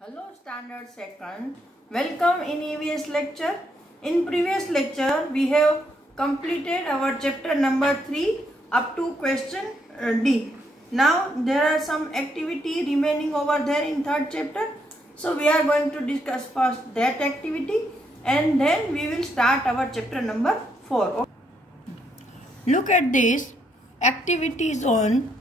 Hello Standard Second, welcome in EVS lecture. In previous lecture we have completed our chapter number 3 up to question D. Now there are some activity remaining over there in third chapter. So we are going to discuss first that activity and then we will start our chapter number 4. Look at this activities on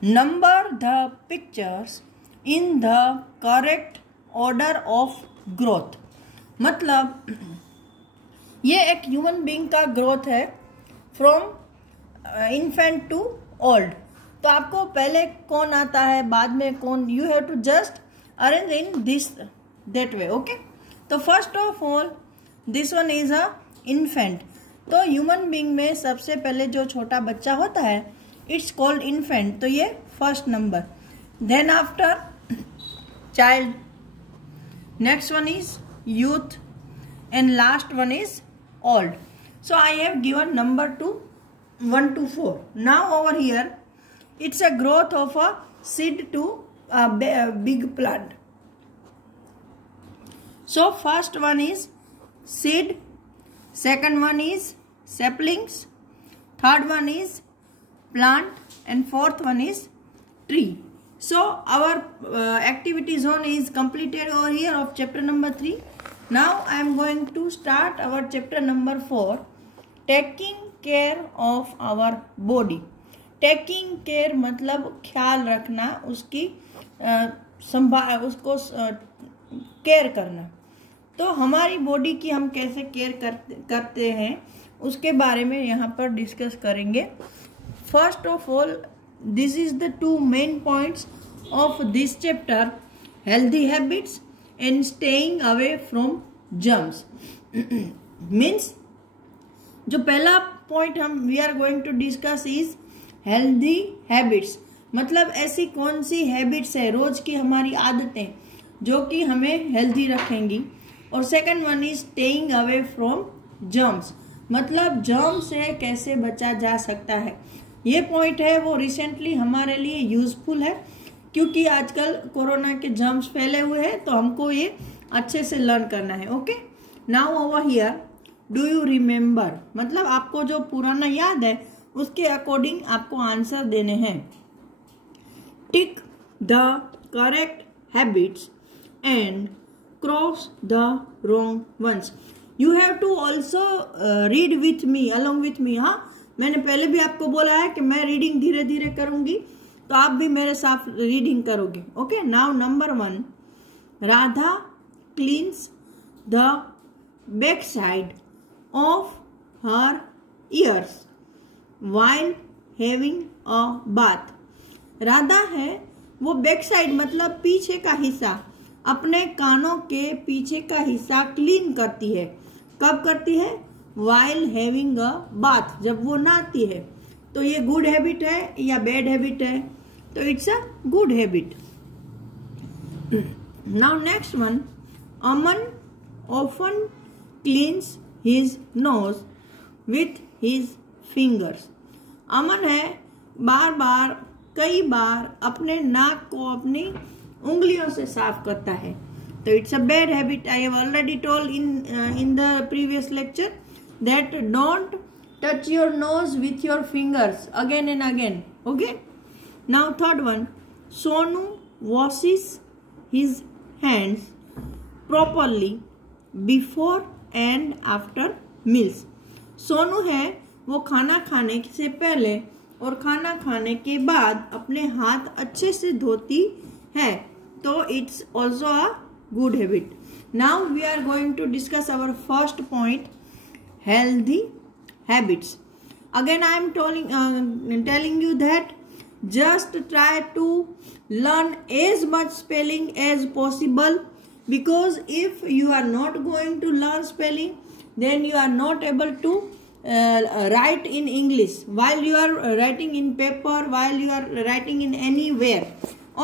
number the pictures in the correct order of growth. मतलब ये एक human being का growth है from infant to old. तो आपको पहले कौन आता है बाद में कौन, you have to just arrange in this that way. Okay, तो first of all this one is a infant. तो ह्यूमन बीइंग में सबसे पहले जो छोटा बच्चा होता है इट्स कॉल्ड इन्फेंट. तो ये first number. Then after child, next one is youth and last one is old. So I have given number to 1 to 4. Now over here it's a growth of a seed to a big plant. So first one is seed, second one is saplings, third one is plant and fourth one is tree. So our activity zone is completed over here of chapter number 3. Now I am going to start our chapter number 4, taking care of our body. Taking care मतलब ख्याल रखना, उसकी संभाल, उसको care करना. तो हमारी body की हम कैसे केयर करते हैं उसके बारे में यहाँ पर डिस्कस करेंगे. First of all, this is the two main points of this chapter: healthy habits and staying away from germs. Means जो पहला पॉइंट हम we are going to discuss is healthy habits. मतलब ऐसी कौन सी हैबिट्स है, रोज की हमारी आदतें जो कि हमें हेल्दी रखेंगी. और second one is staying away from germs. मतलब जर्म से कैसे बचा जा सकता है. ये पॉइंट है वो रिसेंटली हमारे लिए यूजफुल है क्योंकि आजकल कोरोना के जर्म्स फैले हुए हैं, तो हमको ये अच्छे से लर्न करना है. Okay, now over here do you remember, मतलब आपको जो पुराना याद है उसके अकॉर्डिंग आपको आंसर देने हैं. Tick the correct habits and cross the wrong ones. You have to also read with me, along with me. हाँ, मैंने पहले भी आपको बोला है कि मैं रीडिंग धीरे धीरे करूंगी, तो आप भी मेरे साथ रीडिंग करोगे. Okay, now number 1, Radha cleans the back side of her years while having a bath. Radha है वो बैक साइड मतलब पीछे का हिस्सा, अपने कानों के पीछे का हिस्सा क्लीन करती है. कब करती है? while having a bath, जब वो नहाती है. तो ये गुड हैबिट है या बैड हैबिट है? तो it's a good habit. Now next one, Aman often cleans his nose with his fingers. अमन है बार बार कई बार अपने नाक को अपनी उंगलियों से साफ करता है. तो it's a bad habit. I have already told in the previous lecture that don't touch your nose with your fingers again and again. Okay, now third one, Sonu washes his hands properly before and after meals. Sonu है वो खाना खाने से पहले और खाना खाने के बाद अपने हाथ अच्छे से धोती है. तो it's also a good habit. Now we are going to discuss our first point, healthy habits. Again I am telling you that just try to learn as much spelling as possible, because if you are not going to learn spelling then you are not able to write in English while you are writing in paper, while you are writing in anywhere,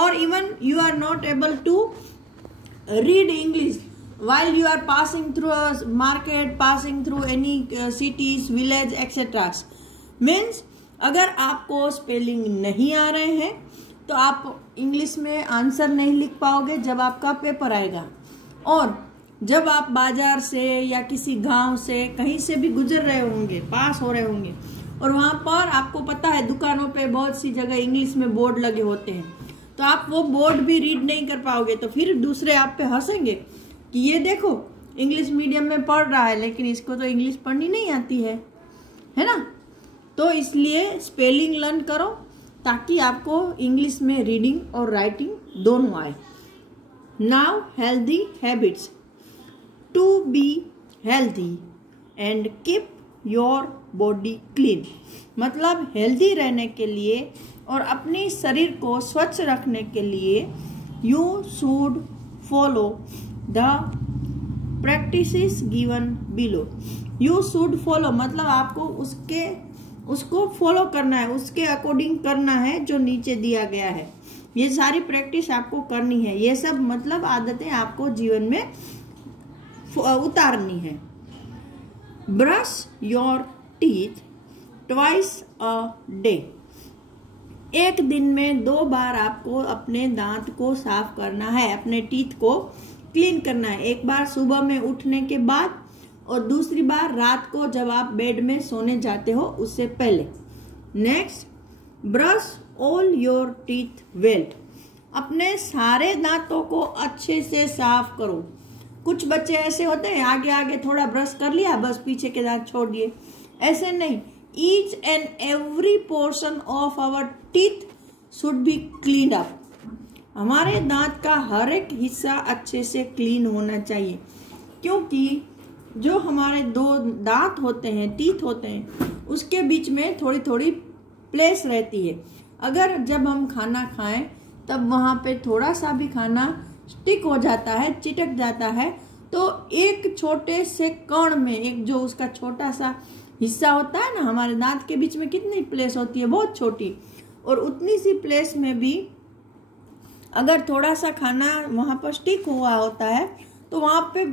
or even you are not able to read English while you are passing through a market, passing through any cities, village, etc. Means अगर आपको spelling नहीं आ रहे हैं तो आप English में answer नहीं लिख पाओगे जब आपका पेपर आएगा। और जब आप बाजार से या किसी गांव से कहीं से भी गुजर रहे होंगे, पास हो रहे होंगे, और वहां पर आपको पता है दुकानों पे बहुत सी जगह इंग्लिश में बोर्ड लगे होते हैं, तो आप वो बोर्ड भी रीड नहीं कर पाओगे, तो फिर दूसरे आप पे हंसेंगे कि ये देखो इंग्लिश मीडियम में पढ़ रहा है लेकिन इसको तो इंग्लिश पढ़नी नहीं आती है ना। तो इसलिए स्पेलिंग लर्न करो ताकि आपको इंग्लिश में रीडिंग और राइटिंग दोनों आए। Now healthy habits. To be healthy and keep your body clean, मतलब हेल्दी रहने के लिए और अपने शरीर को स्वच्छ रखने के लिए you should follow the practices given below. You should follow मतलब आपको उसको फॉलो करना है, उसके अकॉर्डिंग करना है जो नीचे दिया गया है। ये सारी प्रैक्टिस आपको करनी है, ये सब मतलब आदतें आपको जीवन में उतारनी है। Brush your teeth twice a day, एक दिन में 2 बार आपको अपने दांत को साफ करना है, अपने टीथ को क्लीन करना है। एक बार सुबह में उठने के बाद और दूसरी बार रात को जब आप बेड में सोने जाते हो उससे पहले। Next, brush all your teeth well, अपने सारे दांतों को अच्छे से साफ करो। कुछ बच्चे ऐसे होते हैं आगे आगे थोड़ा ब्रश कर लिया बस पीछे के दांत छोड़ दिए, ऐसे नहीं। Each and every portion of our teeth should be clean up, हमारे दांत का हर एक हिस्सा अच्छे से क्लीन होना चाहिए, क्योंकि जो हमारे 2 दांत होते हैं, टीथ होते हैं, उसके बीच में थोड़ी थोड़ी प्लेस रहती है। अगर जब हम खाना खाएं तब वहां पे थोड़ा सा भी खाना स्टिक हो जाता है, चिटक जाता है, तो एक छोटे से कण में एक जो उसका छोटा सा हिस्सा होता है ना, हमारे दांत के बीच में कितनी प्लेस होती है, बहुत छोटी, और उतनी सी प्लेस में भी अगर थोड़ा सा खाना वहां पर स्टिक हुआ होता है तो वहां पे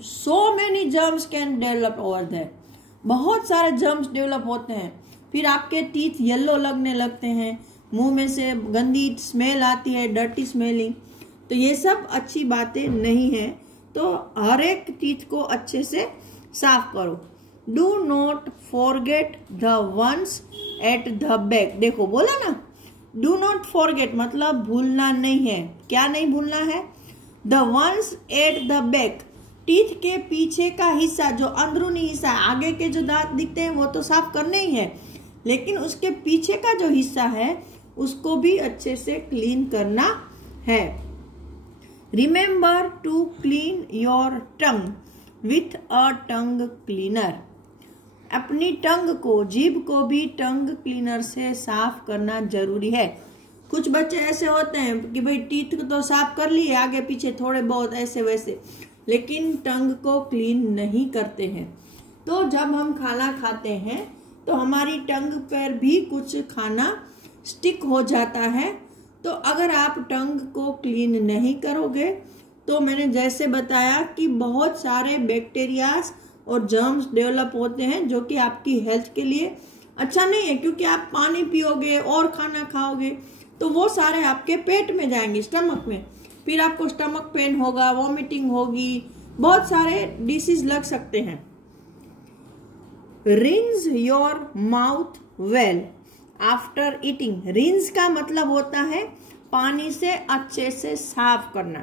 so many germs can develop over there, बहुत सारे जर्म्स डेवलप होते हैं। फिर आपके टीथ येलो लगने लगते हैं, मुंह में से गंदी स्मेल आती है, डर्टी स्मेलिंग, तो ये सब अच्छी बातें नहीं है। तो हर एक टीथ को अच्छे से साफ करो। Do not forget the once at the back, देखो बोला ना, डू नॉट फॉरगेट मतलब भूलना नहीं है। क्या नहीं भूलना है? The once at the back, teeth के पीछे का हिस्सा, जो अंदरूनी हिस्सा, आगे के जो दांत दिखते हैं वो तो साफ करने ही है, लेकिन उसके पीछे का जो हिस्सा है उसको भी अच्छे से क्लीन करना है। Remember to clean your tongue with a tongue cleaner, अपनी टंग को, जीभ को भी टंग क्लीनर से साफ करना जरूरी है। कुछ बच्चे ऐसे होते हैं कि भाई टीथ को तो साफ कर लिए, आगे पीछे थोड़े बहुत ऐसे वैसे, लेकिन टंग को क्लीन नहीं करते हैं। तो जब हम खाना खाते हैं तो हमारी टंग पर भी कुछ खाना स्टिक हो जाता है, तो अगर आप टंग को क्लीन नहीं करोगे तो मैंने जैसे बताया कि बहुत सारे बैक्टीरियाज और जर्म्स डेवलप होते हैं जो कि आपकी हेल्थ के लिए अच्छा नहीं है, क्योंकि आप पानी पियोगे और खाना खाओगे तो वो सारे आपके पेट में जाएंगे, स्टमक में, फिर आपको स्टमक पेन होगा, वॉमिटिंग होगी, बहुत सारे डिसीज लग सकते हैं। Rinse your mouth well after eating, rinse का मतलब होता है पानी से अच्छे से साफ करना।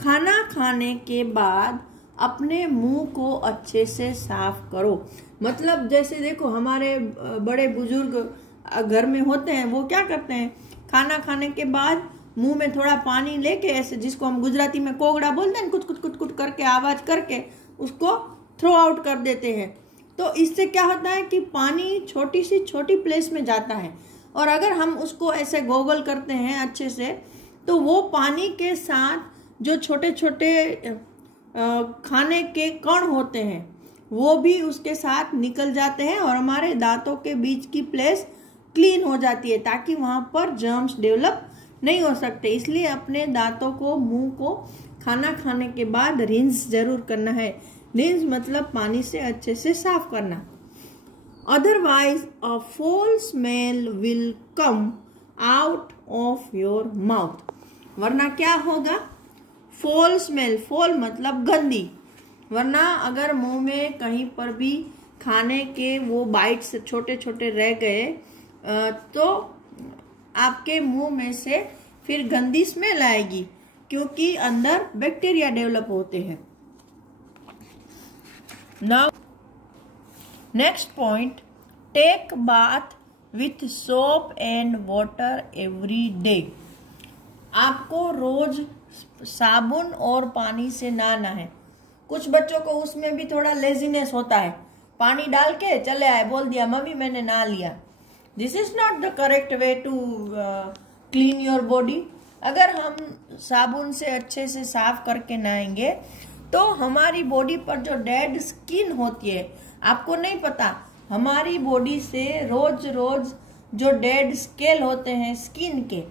खाना खाने के बाद अपने मुंह को अच्छे से साफ करो। मतलब जैसे देखो हमारे बड़े बुजुर्ग घर में होते हैं, वो क्या करते हैं, खाना खाने के बाद मुंह में थोड़ा पानी लेके ऐसे, जिसको हम गुजराती में कोगड़ा बोलते हैं, कुछ कुछ कुछ कुछ करके आवाज करके उसको थ्रो आउट कर देते हैं। तो इससे क्या होता है कि पानी छोटी सी छोटी प्लेस में जाता है, और अगर हम उसको ऐसे गोगल करते हैं अच्छे से तो वो पानी के साथ जो छोटे छोटे खाने के कण होते हैं वो भी उसके साथ निकल जाते हैं और हमारे दांतों के बीच की प्लेस क्लीन हो जाती है, ताकि वहां पर जर्म्स डेवलप नहीं हो सकते। इसलिए अपने दांतों को, मुंह को खाना खाने के बाद रिंस जरूर करना है। रिंस मतलब पानी से अच्छे से साफ करना। Otherwise a foul smell will come out of your mouth, वरना क्या होगा, फोल स्मेल, फोल मतलब गंदी, वरना अगर मुंह में कहीं पर भी खाने के वो बाइट्स छोटे छोटे रह गए तो आपके मुंह में से फिर गंदी स्मेल आएगी, क्योंकि अंदर बैक्टीरिया डेवलप होते हैं। Now next point, take bath with soap and water every day. आपको रोज साबुन और पानी से नहाना है। कुछ बच्चों को उसमें भी थोड़ा लेजीनेस होता है, पानी डाल के चले आए, बोल दिया मम्मी मैंने नहा लिया। This is not the correct way to clean your body. अगर हम साबुन से अच्छे से साफ करके नहाएंगे तो हमारी बॉडी पर जो डेड स्किन होती है, आपको नहीं पता, हमारी बॉडी से रोज रोज जो डेड स्केल होते हैं स्किन के,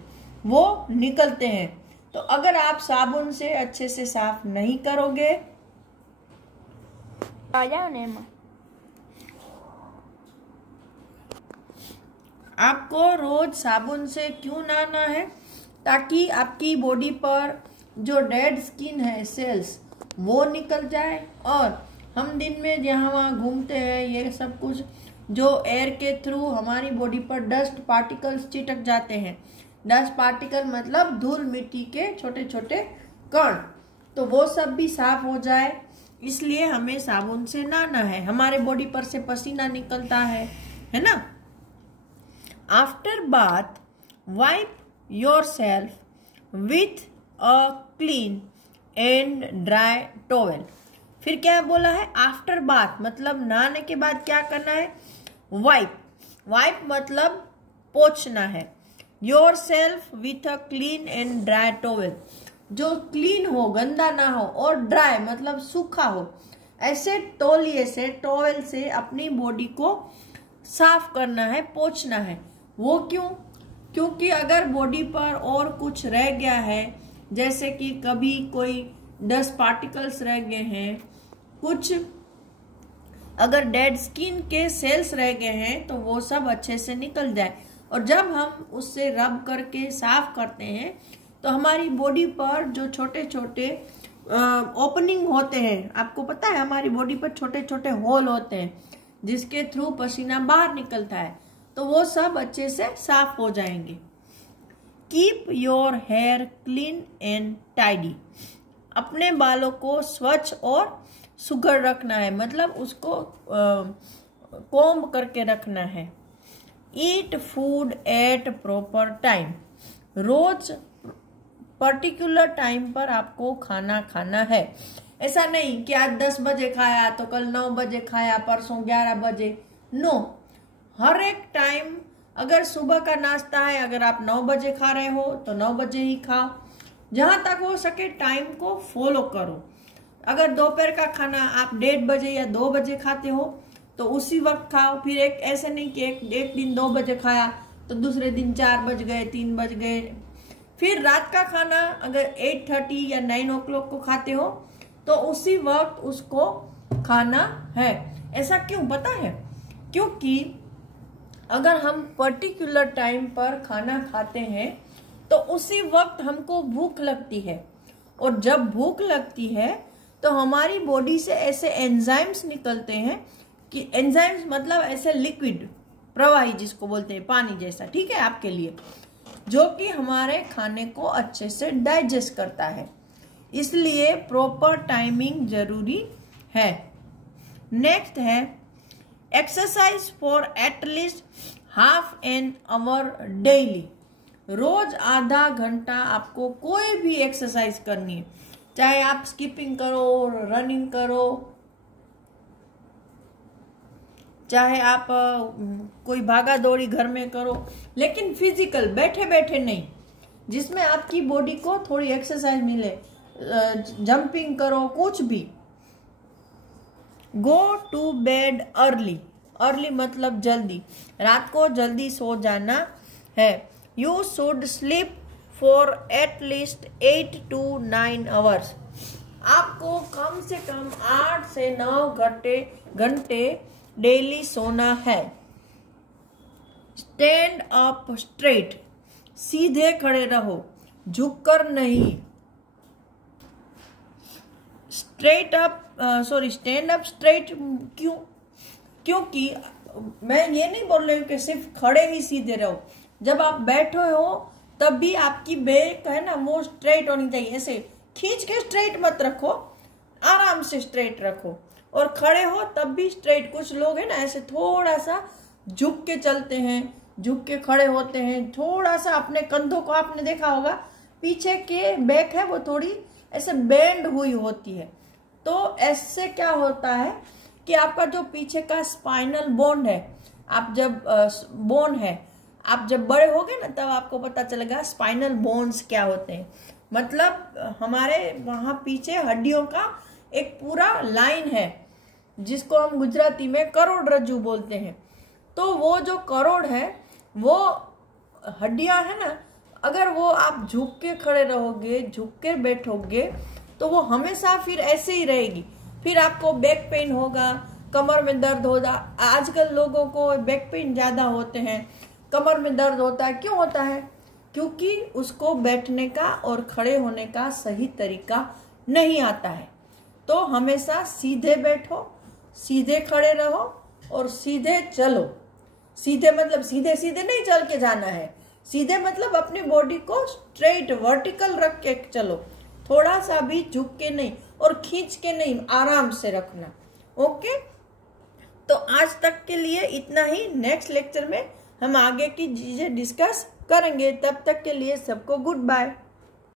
वो निकलते हैं। तो अगर आप साबुन से अच्छे से साफ नहीं करोगे, आपको रोज साबुन से क्यों नहाना है, ताकि आपकी बॉडी पर जो डेड स्किन है सेल्स वो निकल जाए। और हम दिन में जहाँ वहाँ घूमते हैं, ये सब कुछ जो एयर के थ्रू हमारी बॉडी पर डस्ट पार्टिकल्स चिटक जाते हैं, डस्ट पार्टिकल मतलब धूल मिट्टी के छोटे छोटे कण, तो वो सब भी साफ हो जाए। इसलिए हमें साबुन से नहाना है। हमारे बॉडी पर से पसीना निकलता है ना। After bath wipe yourself with a clean and dry towel. फिर क्या बोला है, आफ्टर बाथ मतलब नहाने के बाद क्या करना है, वाइप, वाइप मतलब पोंछना है, yourself with a clean and dry towel, जो क्लीन हो, गंदा ना हो, और ड्राई मतलब सूखा हो, ऐसे तौलिए से, टॉवेल से अपनी बॉडी को साफ करना है, पोंछना है। वो क्यों, क्योंकि अगर बॉडी पर और कुछ रह गया है, जैसे कि कभी कोई डस्ट पार्टिकल्स रह गए हैं, कुछ अगर डेड स्किन के सेल्स रह गए हैं, तो वो सब अच्छे से निकल जाए। और जब हम उससे रब करके साफ करते हैं तो हमारी बॉडी पर जो छोटे छोटे ओपनिंग होते हैं, आपको पता है हमारी बॉडी पर छोटे छोटे होल होते हैं जिसके थ्रू पसीना बाहर निकलता है, तो वो सब अच्छे से साफ हो जाएंगे। Keep your hair clean and tidy. अपने बालों को स्वच्छ और सुघड़ रखना है, मतलब उसको कोम्ब करके रखना है। Eat food at proper time. रोज पर्टिकुलर टाइम पर आपको खाना खाना है। ऐसा नहीं कि आज 10 बजे खाया तो कल 9 बजे खाया, परसों 11 बजे। नो, हर एक टाइम, अगर सुबह का नाश्ता है, अगर आप 9 बजे खा रहे हो तो 9 बजे ही खाओ। जहां तक हो सके टाइम को फॉलो करो। अगर दोपहर का खाना आप 1:30 बजे या 2 बजे खाते हो तो उसी वक्त खाओ। फिर एक ऐसे नहीं कि एक दिन 2 बजे खाया तो दूसरे दिन 4 बज गए, 3 बज गए। फिर रात का खाना अगर 8:30 या 9 o'clock को खाते हो तो उसी वक्त उसको खाना है। ऐसा क्यों पता है? क्योंकि अगर हम पर्टिकुलर टाइम पर खाना खाते हैं तो उसी वक्त हमको भूख लगती है, और जब भूख लगती है तो हमारी बॉडी से ऐसे एंजाइम्स निकलते हैं कि एंजाइम्स मतलब ऐसे लिक्विड प्रवाही जिसको बोलते हैं, पानी जैसा, ठीक है आपके लिए, जो कि हमारे खाने को अच्छे से डाइजेस्ट करता है। इसलिए प्रॉपर टाइमिंग जरूरी है। नेक्स्ट है exercise for at least half an hour daily. रोज आधा घंटा आपको कोई भी एक्सरसाइज करनी है, चाहे आप स्किपिंग करो, रनिंग करो, चाहे आप कोई भागा दौड़ी घर में करो, लेकिन फिजिकल, बैठे बैठे नहीं, जिसमें आपकी बॉडी को थोड़ी एक्सरसाइज मिले। जंपिंग करो, कुछ भी। Go to bed early. Early मतलब जल्दी, रात को जल्दी सो जाना है। You should sleep for at least 8 to 9 hours। आपको कम से कम 8 से 9 घंटे डेली सोना है। Stand up straight. सीधे खड़े रहो, झुककर नहीं। Straight up, stand up straight. क्यों? क्योंकि मैं ये नहीं बोल रही हूँ कि सिर्फ खड़े ही सीधे रहो, जब आप बैठे हो तब भी आपकी बैक है ना वो स्ट्रेट होनी चाहिए। ऐसे खींच के स्ट्रेट मत रखो, आराम से स्ट्रेट रखो। और खड़े हो तब भी स्ट्रेट। कुछ लोग है ना ऐसे थोड़ा सा झुक के चलते हैं, झुक के खड़े होते हैं, थोड़ा सा अपने कंधों को आपने देखा होगा पीछे के बैक है वो थोड़ी ऐसे बेंड हुई होती है। तो ऐसे क्या होता है कि आपका जो पीछे का स्पाइनल बोन है, आप जब बोन है, आप जब बड़े होगे ना तब आपको पता चलेगा स्पाइनल बोन्स क्या होते हैं। मतलब हमारे वहां पीछे हड्डियों का एक पूरा लाइन है जिसको हम गुजराती में करोड़रज्जु बोलते हैं। तो वो जो करोड़ है वो हड्डियां है ना, अगर वो आप झुक के खड़े रहोगे, झुक के बैठोगे तो वो हमेशा फिर ऐसे ही रहेगी। फिर आपको बैक पेन होगा, कमर में दर्द होगा। आजकल लोगों को बैक पेन ज्यादा होते हैं, कमर में दर्द होता है। क्यों होता है? क्योंकि उसको बैठने का और खड़े होने का सही तरीका नहीं आता है। तो हमेशा सीधे बैठो, सीधे खड़े रहो और सीधे चलो। सीधे मतलब सीधे सीधे नहीं चल के जाना है, सीधे मतलब अपनी बॉडी को स्ट्रेट वर्टिकल रख के चलो, थोड़ा सा भी झुक के नहीं और खींच के नहीं, आराम से रखना। ओके, तो आज तक के लिए इतना ही। नेक्स्ट लेक्चर में हम आगे की चीजें डिस्कस करेंगे। तब तक के लिए सबको गुड बाय।